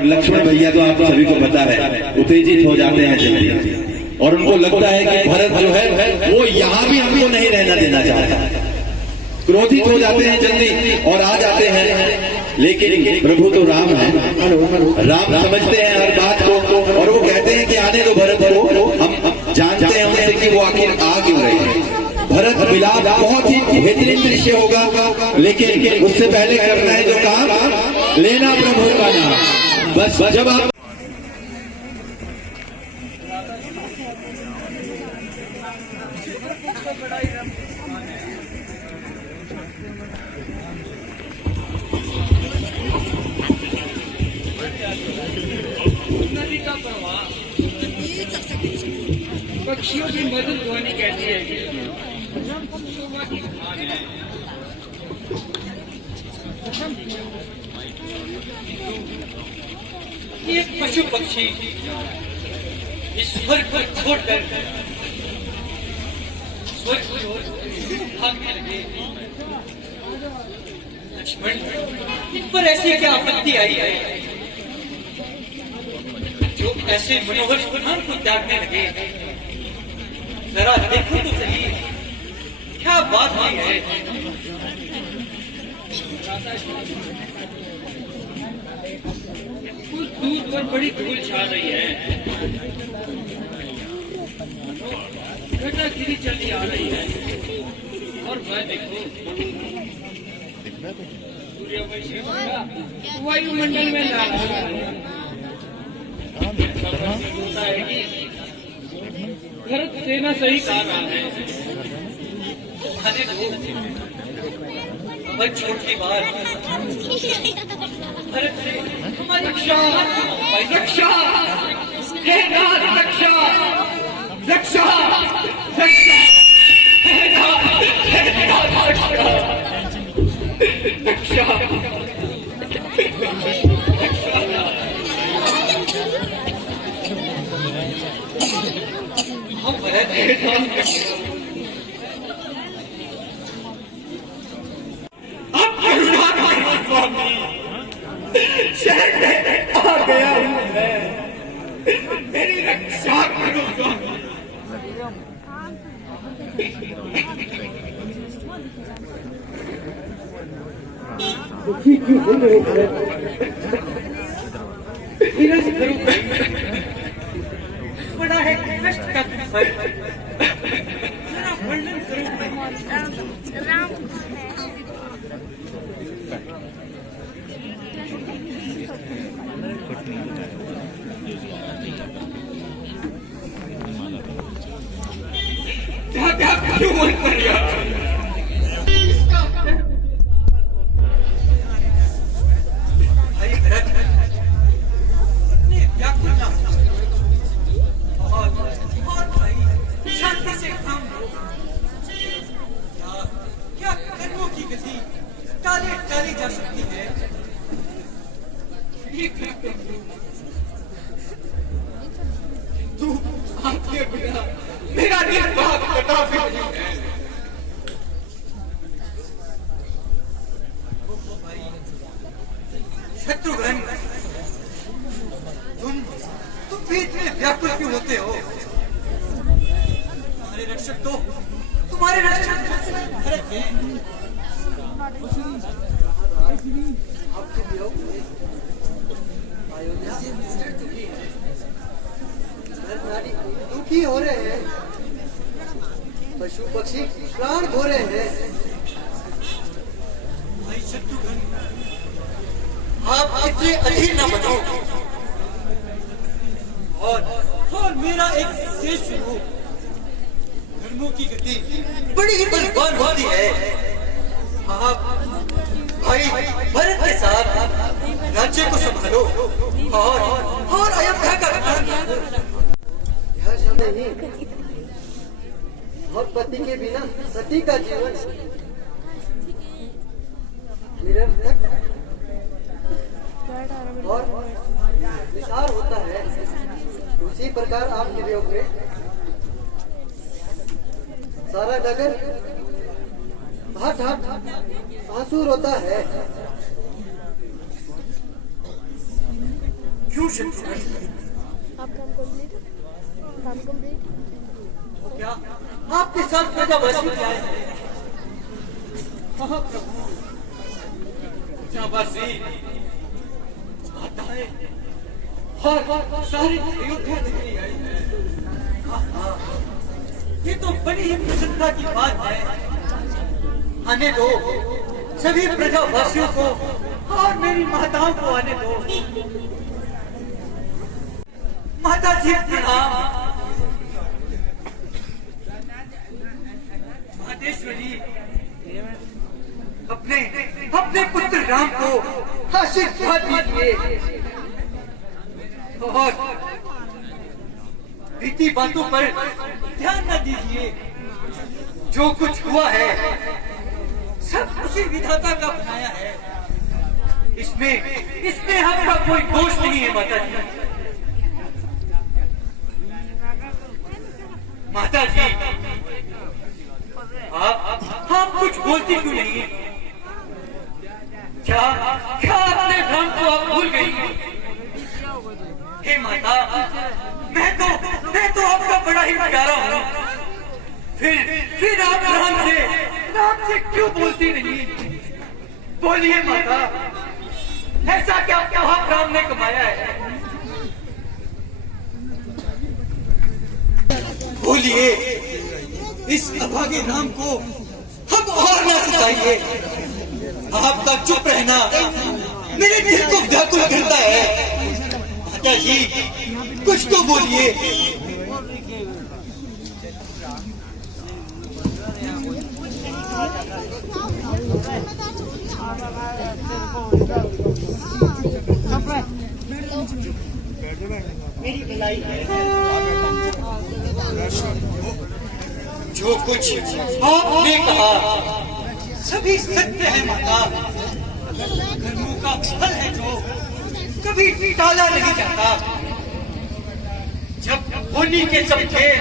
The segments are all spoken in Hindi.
और लक्ष्मण भैया तो आप सभी को पता है उत्तेजित हो जाते हैं जल्दी, और उनको लगता है कि भरत जो है वो यहाँ भी हमको नहीं रहना देना चाहता, क्रोधित हो जाते हैं जल्दी और आ जाते हैं। लेकिन प्रभु तो राम है, राम समझते हैं हर बात को, और वो कहते हैं कि आने दो भरत को, हम जानते हैं उनसे कि वो आखिर आ क्यों रहे हैं। भरत मिलाप बहुत ही बेहतरीन दृश्य होगा, लेकिन उससे पहले करना है जो काम, लेना प्रभु का नाम। बस जब आप पक्षियों की मधुर ध्वनि कहती है कि शोभा की खान है। ये पशु पक्षी ईश्वर पर छोड़कर स्वर्ग की ओर भागने लगे। लक्ष्मण, इन पर ऐसी क्या आपत्ति आई है जो ऐसे मनोहर स्थान को त्यागने लगे? जरा देखो तो सही, क्या बात हुई है? कुछ दूर पर बड़ी धूल छा रही है, घटा गिरी चली आ रही है, और मैं देखो सूर्यवंशी वायुमंडल में ला रहा है कि भरत सेना सही कहा रहा है। छोटी बात भरत से हमारी रक्षा, रक्षा, हे नाथ रक्षा, रक्षा, रक्षा, हे नाथ, हे नाथ रक्षा, हम भरत शहर में आ गया हूँ मैं, मेरी रक्षा करो स्वामी। दुखी क्यों हो रहे हो? बड़ा है कष्ट का फल, मेरा वर्णन करो। राम क्यों मन कर गया? भाई भरत, अपने व्याकुल ना और भाई शांति से काम लो। क्या कर्मों की गति टाली जा सकती है? तू आपके बिना मेरा निर्वाह कटा भी नहीं है। शत्रुघ्न, तुम भी इतने व्याकुल क्यों होते हो? तुम्हारे रक्षक तो भरत हैं। आपके वियोग में अयोध्या से दुखी है, दुखी हो रहे हैं, पशु पक्षी प्राण खो रहे हैं। भाई शत्रुघ्न, आप इतने अधीर न बनो, और मेरा एक देश सुनो। धर्मों की गति बड़ी ही बलवान होती है। आप भाई भरत के साथ राज्य को संभालो और अयोध्या का नहीं। और पति के बिना सती का जीवन निरर्थक और निसार होता है। उसी प्रकार आपके वियोग में सारा नगर हट आंसू रोता है। क्यों शत्रुघ्न? आप काम कंप्लीट काम कंप्लीट तो क्या आपके साथ प्रजावासी क्या है? महाप्रभु, प्रजावासी माताएं और सारी अयोध्या देखी आई है। हाँ, ये तो बड़ी ही प्रसन्नता की बात है। आने दो सभी प्रजावासियों को और मेरी माताओं को आने दो। माता जी प्रणाम। मातेश्वरी, अपने अपने पुत्र राम को आशीर्वाद दीजिए और बीती बातों पर ध्यान न दीजिए। जो कुछ हुआ है सब उसी विधाता का बनाया है। इसमें आपका कोई दोष नहीं है माता जी। माता जी, आप कुछ बोलती क्यों नहीं? क्या अपने राम को आप भूल गई? हे माता, मैं तो आपका बड़ा ही प्यारा हूँ। फिर आप राम से क्यों बोलती नहीं? बोलिए माता, ऐसा क्या आप राम ने कमाया है? बोलिए, इस अभागे राम को हम और ना सिखाइए। आपका चुप रहना मेरे दिल को व्याकुल करता है। माता जी, कुछ तो बोलिए। मेरी भलाई है। जो कुछ आपने कहा सभी सत्य है माता। कर्मों का फल है जो कभी टाला नहीं जाता। जब होने के सब खेल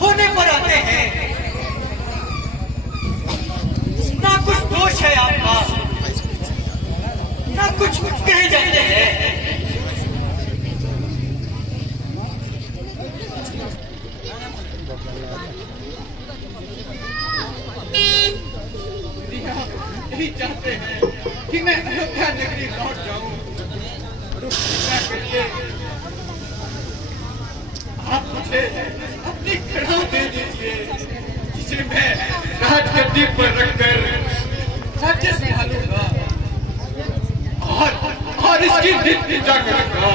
होने पर आते हैं, ना कुछ दोष है आपका, ना कुछ कहे जाते हैं। यही चाहते हैं कि मैं अयोध्या नगरी लौट जाऊं। कृपा करिए, आप मुझे अपनी खड़ा दे दीजिए, जिसे मैं राजगद्दी पर रखकर राज्य संभालूंगा और इसकी नित्य पूजा करूंगा।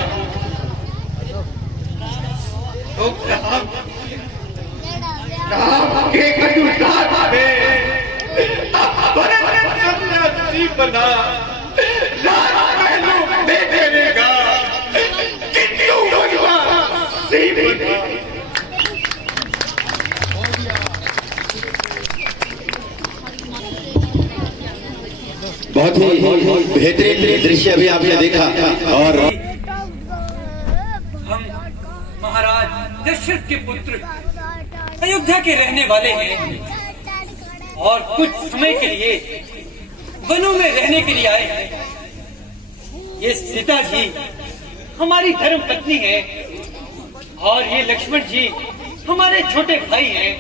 तो राम के कटुदार में सन्यासी बना राजमहलों में करेगा, किंतु भगवान सी बना। बहुत ही बेहतरीन दृश्य अभी आपने देखा। और हम महाराज दशरथ के पुत्र अयोध्या के रहने वाले हैं और कुछ समय के लिए वनों में रहने के लिए आए हैं। ये सीता जी हमारी धर्म पत्नी है और ये लक्ष्मण जी हमारे छोटे भाई हैं।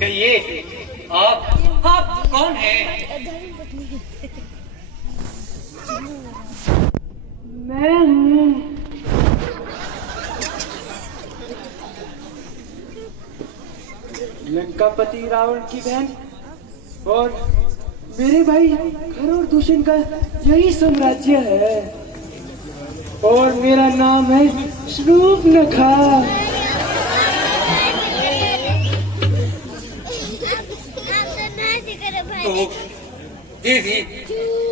कहिए, आप कौन हैं? मैं हूँ लंकापति रावण की बहन और मेरे भाई खर और दूषण का यही साम्राज्य है और मेरा नाम है शूर्पणखा। तो देवी,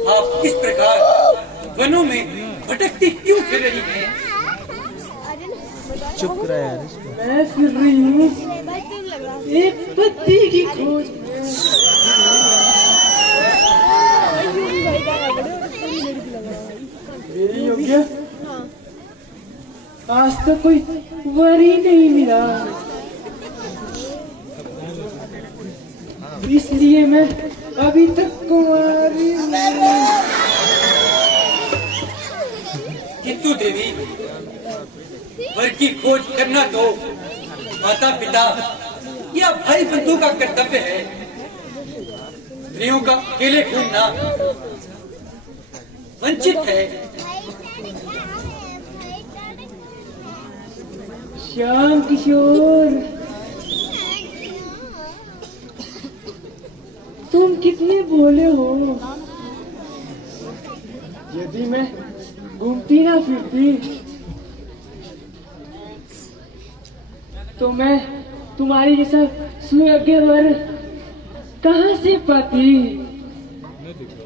आप इस प्रकार वनों में भटकती क्यों फिर रही हैं? चुप रहा यार। मैं फिर रही हूँ एक पत्ती की खोज में। मेरी योग्य आज तक कोई वर ही नहीं मिला, इसलिए मैं अभी तक कुंवारी हूँ। परंतु देवी, वर की खोज करना तो माता पिता या भाई बंधु का कर्तव्य है। स्त्रियों का अकेले ढूंढना वंचित है। श्याम किशोर, तुम कितने भोले हो। यदि मैं घूमती ना फिरती तो मैं तुम्हारी जैसा सुयोग्य वर कहाँ से पाती।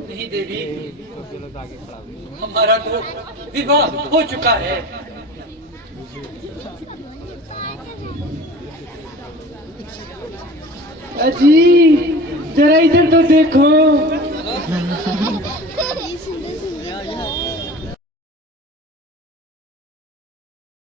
नहीं देवी, हमारा तो विवाह हो चुका है। अजी, जरा इधर तो देखो।